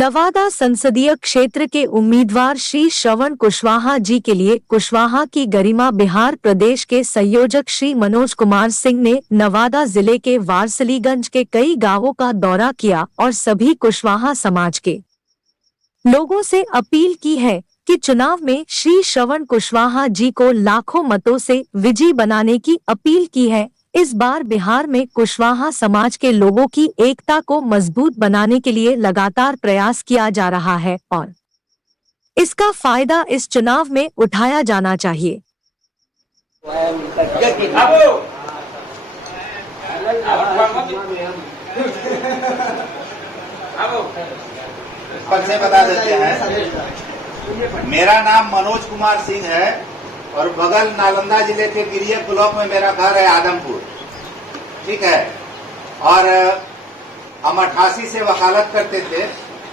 नवादा संसदीय क्षेत्र के उम्मीदवार श्री श्रवण कुशवाहा जी के लिए कुशवाहा की गरिमा बिहार प्रदेश के संयोजक श्री मनोज कुमार सिंह ने नवादा जिले के वारसलीगंज के कई गांवों का दौरा किया और सभी कुशवाहा समाज के लोगों से अपील की है कि चुनाव में श्री श्रवण कुशवाहा जी को लाखों मतों से विजयी बनाने की अपील की है। इस बार बिहार में कुशवाहा समाज के लोगों की एकता को मजबूत बनाने के लिए लगातार प्रयास किया जा रहा है और इसका फायदा इस चुनाव में उठाया जाना चाहिए। से बता देते हैं, मेरा नाम मनोज कुमार सिंह है और बगल नालंदा जिले के गिरिया ब्लॉक में मेरा घर है आदमपुर, ठीक है। और हम 88 से वकालत करते थे,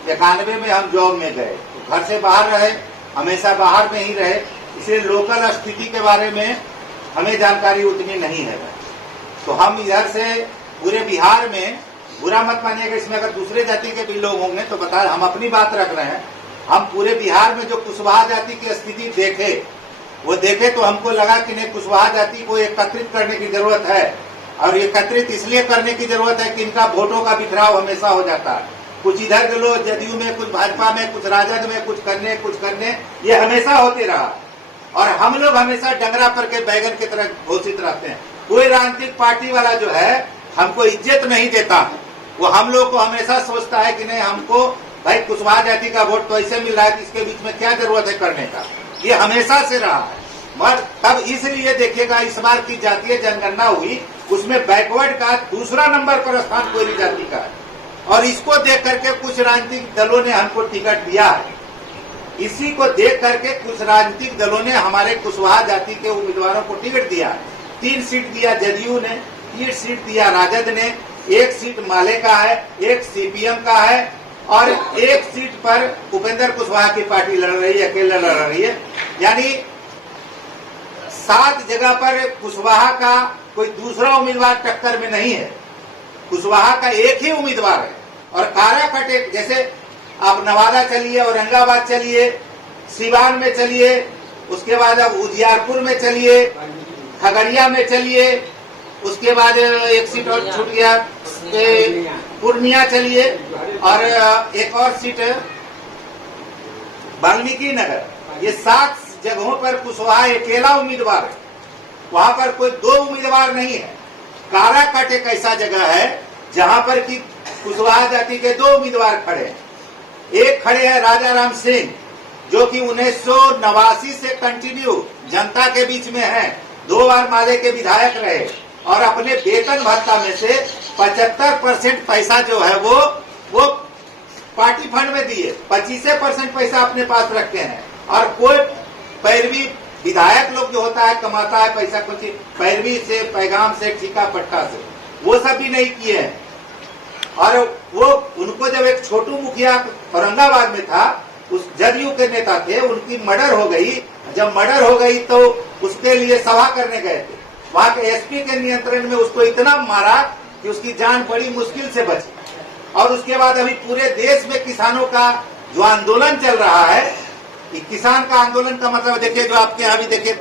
91 में हम जॉब में गए, तो घर से बाहर रहे, हमेशा बाहर में ही रहे, इसलिए लोकल स्थिति के बारे में हमें जानकारी उतनी नहीं है। तो हम इधर से पूरे बिहार में, बुरा मत मानिएगा, इसमें अगर दूसरे जाति के भी लोग होंगे तो बता, हम अपनी बात रख रहे हैं। हम पूरे बिहार में जो कुशवाहा जाति की स्थिति देखे तो हमको लगा कि नहीं, कुशवाहा जाति को एकत्रित करने की जरूरत है। और एकत्रित इसलिए करने की जरूरत है कि इनका वोटों का बिखराव हमेशा हो जाता है। कुछ इधर के लोग जदयू में, कुछ भाजपा में, कुछ राजद में, कुछ करने ये हमेशा होते रहा। और हम लोग हमेशा डंगरा पर के बैगन की तरह घोषित रहते हैं। कोई राजनीतिक पार्टी वाला जो है हमको इज्जत नहीं देता, वो हम लोग को हमेशा सोचता है कि नहीं, हमको भाई कुशवाहा जाति का वोट तो ऐसे मिल रहा है, इसके बीच में क्या जरूरत है करने का। ये हमेशा से रहा है। मगर तब इसलिए देखिएगा, इस बार की जातीय जनगणना हुई, उसमें बैकवर्ड का दूसरा नंबर पर स्थान कोयली जाति का है। और इसको देख करके कुछ राजनीतिक दलों ने हमको टिकट दिया है। इसी को देख करके कुछ राजनीतिक दलों ने हमारे कुशवाहा जाति के उम्मीदवारों को टिकट दिया है। 3 सीट दिया जदयू ने, 3 सीट दिया राजद ने, 1 सीट माले का है, 1 सीपीएम का है और 1 सीट पर उपेंद्र कुशवाहा की पार्टी लड़ रही है, अकेले लड़ रही है। यानी 7 जगह पर कुशवाहा का कोई दूसरा उम्मीदवार टक्कर में नहीं है। कुशवाहा का एक ही उम्मीदवार है। और काराकटे, जैसे आप नवादा चलिए, औरंगाबाद चलिए, सिवान में चलिए, उसके बाद अब उजियारपुर में चलिए, खगड़िया में चलिए, उसके बाद 1 सीट और छूट गया, पूर्णिया चलिए, और एक और सीट वाल्मीकि नगर। ये 7 जगहों पर कुशवाहा अकेला उम्मीदवार है। वहां पर कोई 2 उम्मीदवार नहीं है। काराकट एक ऐसा जगह है जहां पर कि कुशवाहा जाति के 2 उम्मीदवार खड़े हैं। एक खड़े हैं राजा राम सिंह, जो कि 1989 से कंटिन्यू जनता के बीच में है, 2 बार माले के विधायक रहे और अपने वेतन भत्ता में से 75% पैसा जो है वो पार्टी फंड में दिए, 25% पैसा अपने पास रखे हैं। और कोई पैरवी, विधायक लोग जो होता है कमाता है पैसा कुछ पैरवी से, पैगाम से, ठीका पट्टा से, वो सब भी नहीं किए हैं। और वो उनको जब एक छोटू मुखिया औरंगाबाद में था, उस जदयू के नेता थे, उनकी मर्डर हो गई। जब मर्डर हो गई तो उसके लिए सभा करने गए थे। वहां के एसपी के नियंत्रण में उसको इतना मारा कि उसकी जान बड़ी मुश्किल से बची। और उसके बाद अभी पूरे देश में किसानों का जो आंदोलन चल रहा है, किसान का आंदोलन का मतलब देखिए, जो आपके यहाँ भी देखिए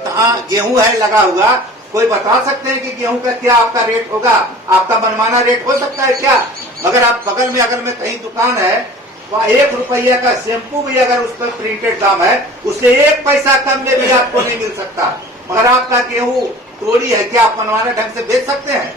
गेहूं है लगा हुआ, कोई बता सकते हैं कि गेहूं का क्या आपका रेट होगा? आपका मनमाना रेट हो सकता है क्या? अगर आप बगल में, अगर में कहीं दुकान है, वहाँ 1 रुपया का शैम्पू भी अगर उस पर प्रिंटेड दाम है, उससे 1 पैसा कम में भी आपको नहीं मिल सकता। मगर आपका गेहूं तोड़ी है, क्या आप मनमाना ढंग से बेच सकते हैं?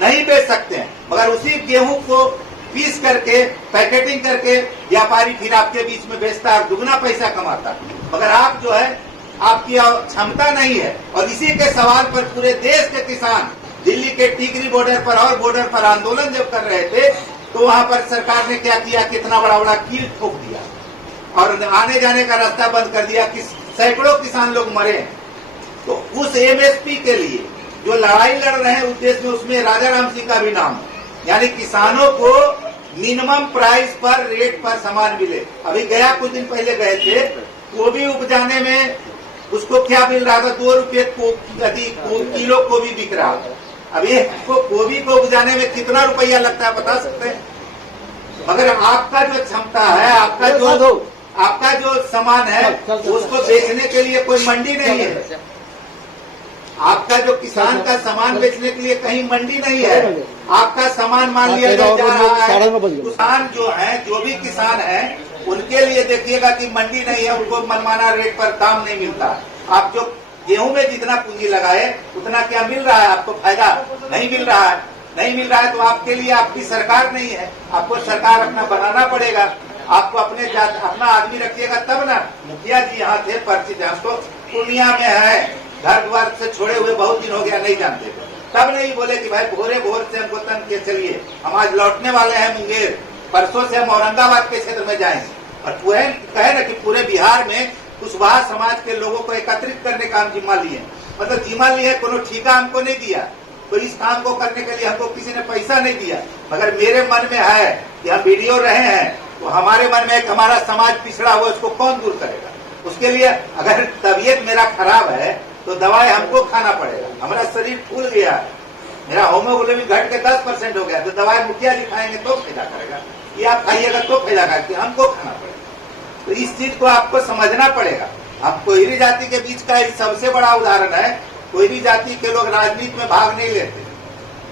नहीं बेच सकते हैं। मगर उसी गेहूं को पीस करके, पैकेटिंग करके व्यापारी फिर आपके बीच में बेचता है, दुगना पैसा कमाता है। मगर आप जो है, आपकी क्षमता नहीं है। और इसी के सवाल पर पूरे देश के किसान दिल्ली के टिकरी बॉर्डर पर और बॉर्डर पर आंदोलन जब कर रहे थे, तो वहां पर सरकार ने क्या किया, कितना बड़ा कील ठोक दिया और आने जाने का रास्ता बंद कर दिया कि सैकड़ों किसान लोग मरे। तो उस एमएसपी के लिए जो लड़ाई लड़ रहे हैं उस देश में, उसमें राजा राम सिंह का भी नाम है। यानी किसानों को मिनिमम प्राइस पर, रेट पर सामान मिले। अभी गया कुछ दिन पहले गए थे, गोभी उपजाने में उसको क्या मिल रहा था, 2 रुपये किलो गोभी बिक रहा था। अब ये गोभी को उपजाने में कितना रुपया लगता है बता सकते हैं? मगर आपका जो क्षमता है, आपका जो सामान है उसको बेचने के लिए कोई मंडी नहीं है। आपका जो किसान का सामान बेचने के लिए कहीं मंडी नहीं है। आपका सामान मान लिया जा रहा है। किसान जो है, जो भी किसान है, उनके लिए देखिएगा कि मंडी नहीं है, उनको मनमाना रेट पर दाम नहीं मिलता। आप जो गेहूं में जितना पूंजी लगाए उतना क्या मिल रहा है आपको? फायदा नहीं मिल रहा है। नहीं मिल रहा है तो आपके लिए आपकी सरकार नहीं है। आपको सरकार अपना बनाना पड़ेगा। आपको अपना आदमी रखिएगा तब ना। मुखिया जी यहाँ थे, परिचित है, उसको पूर्णिया में है, घर द्वार से छोड़े हुए बहुत दिन हो गया, नहीं जानते। तब नहीं बोले कि भाई भोर से हमको तंग किए, चलिए हम आज लौटने वाले हैं मुंगेर, परसों से हम औरंगाबाद के क्षेत्र में जाएंगे। और पूरे कहे ना कि पूरे बिहार में कुशवाहा समाज के लोगों को एकत्रित करने का हम जिम्मा लिए। मतलब जिम्मा लिए, कोनो ठीका हमको नहीं दिया, तो इस काम को करने के लिए हमको किसी ने पैसा नहीं दिया। मगर मेरे मन में है कि हम वीडियो रहे हैं, तो हमारे मन में एक हमारा समाज पिछड़ा हुआ, उसको कौन दूर करेगा? उसके लिए अगर तबीयत मेरा खराब है तो दवाई हमको खाना पड़ेगा। हमारा शरीर फूल गया है, मेरा होमोग्लोबिन घट के 10% हो गया, तो दवाई मुखिया जी खाएंगे तो फायदा करेगा, या आप खाइएगा तो फायदा करेगा, हमको खाना पड़ेगा। तो इस चीज को आपको समझना पड़ेगा। अब कोयरी जाति के बीच का सबसे बड़ा उदाहरण है, कोयरी जाति के लोग राजनीति में भाग नहीं लेते।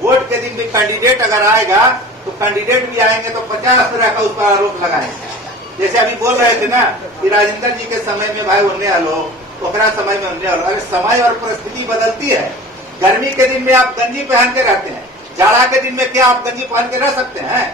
वोट के दिन भी कैंडिडेट अगर आएगा तो कैंडिडेट भी आएंगे तो 50 तरह का उस पर आरोप लगाएंगे। जैसे अभी बोल रहे थे ना कि राजेंद्र जी के समय में भाई उन्हें हलो, ओकरा समय में उन्हें हलो। अगर समय और परिस्थिति बदलती है, गर्मी के दिन में आप गंजी पहन के रहते हैं, जाड़ा के दिन में क्या आप गंजी पहन के रह सकते हैं?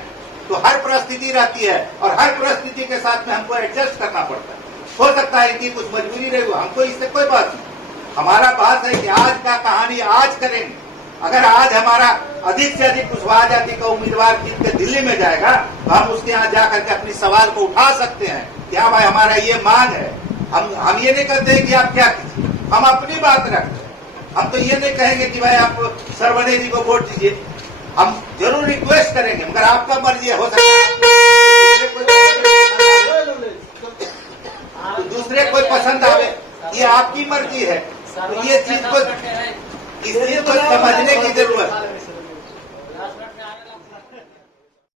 तो हर परिस्थिति रहती है और हर परिस्थिति के साथ में हमको एडजस्ट करना पड़ता है। हो सकता है कि कुछ मजबूरी रही हो, हमको इससे कोई बात नहीं। हमारा बात है कि आज का कहानी आज करेंगे। अगर आज हमारा अधिक से अधिक कुशवाहा जाति का उम्मीदवार जीत के दिल्ली में जाएगा तो हम उसके यहाँ जाकर के अपनी सवाल को उठा सकते हैं कि हाँ भाई हमारा ये मांग है। हम ये नहीं कहते हैं कि आप क्या कीजिए, हम अपनी बात रखते हैं। हम तो ये नहीं कहेंगे कि भाई आप सरवणे जी को वोट दीजिए, हम जरूर रिक्वेस्ट करेंगे, मगर आपका मर्जी है। हो सकता है दूसरे कोई पसंद आवे, ये आपकी मर्जी है। तो ये चीज को, इस चीज को समझने की जरूरत है।